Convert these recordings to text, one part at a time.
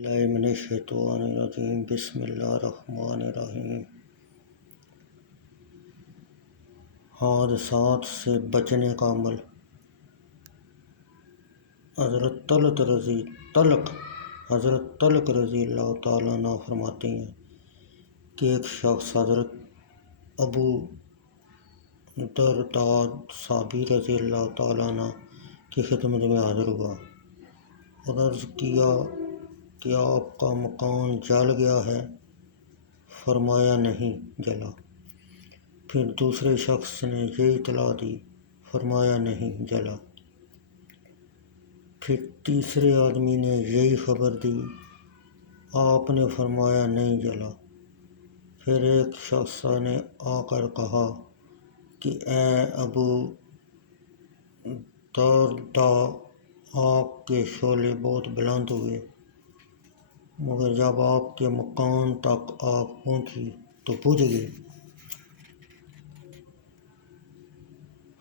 اللہ من الشیطان الرجیم بسم اللہ الرحمن الرحیم۔ حادثات سے بچنے کا عمل۔ حضرت طلق رضی اللہ تعالیٰ عنہ فرماتے ہیں کہ ایک شخص حضرت ابو درداء صحابی رضی اللہ تعالیٰ عنہ کی خدمت میں حاضر ہوا اور عرض کیا کہ آپ کا مکان جل گیا ہے؟ فرمایا نہیں جلا۔ پھر دوسرے شخص نے یہ اطلاع دی، فرمایا نہیں جلا۔ پھر تیسرے آدمی نے یہی خبر دی، آپ نے فرمایا نہیں جلا۔ پھر ایک شخص نے آ کر کہا کہ اے ابو درداء، آگ کے شعلے بہت بلند ہوئے، مگر جب آپ کے مکان تک آگ پہنچی تو بجھ گئی۔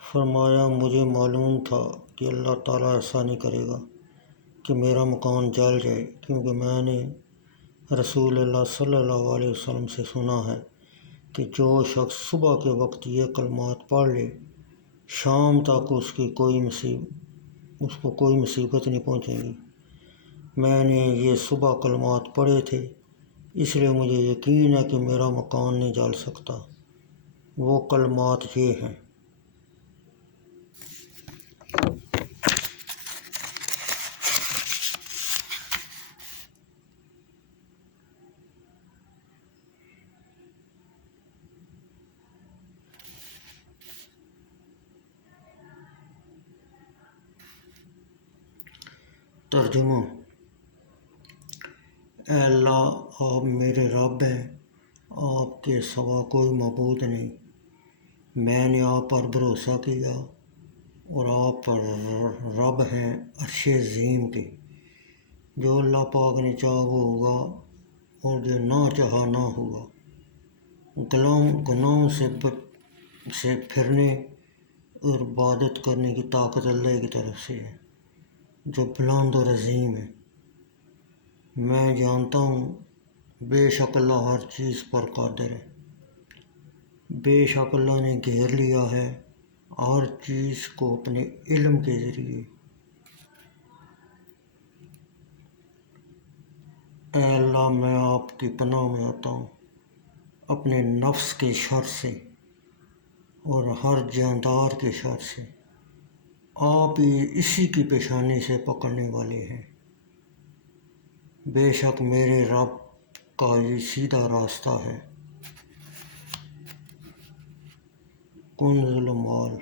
فرمایا مجھے معلوم تھا کہ اللہ تعالیٰ ایسا نہیں کرے گا کہ میرا مکان جل جائے، کیونکہ میں نے رسول اللہ صلی اللہ علیہ وسلم سے سنا ہے کہ جو شخص صبح کے وقت یہ کلمات پڑھ لے، شام تک اس کو کوئی مصیبت نہیں پہنچے گی۔ میں نے یہ صبح کلمات پڑھے تھے، اس لیے مجھے یقین ہے کہ میرا مکان نہیں جل سکتا۔ وہ کلمات یہ ہیں: ترجمہ: اے اللہ، آپ میرے رب ہیں، آپ کے سوا کوئی معبود نہیں۔ میں نے آپ پر بھروسہ کیا اور آپ پر رب ہیں عرش عظیم کے۔ جو اللہ پاک نے چاہا وہ ہوگا اور جو نہ چاہا نہ ہوگا۔ گناہوں سے پھرنے اور عبادت کرنے کی طاقت اللہ کی طرف سے ہے جو بلند اور عظیم ہے۔ میں جانتا ہوں بے شک اللہ ہر چیز پر قادر ہے۔ بے شک اللہ نے گھیر لیا ہے ہر چیز کو اپنے علم کے ذریعے۔ اے اللہ، میں آپ کی پناہ میں آتا ہوں اپنے نفس کے شر سے اور ہر جاندار کے شر سے۔ آپ ہی اسی کی پیشانی سے پکڑنے والے ہیں۔ بے شک میرے رب کا یہ سیدھا راستہ ہے۔ کنز المال۔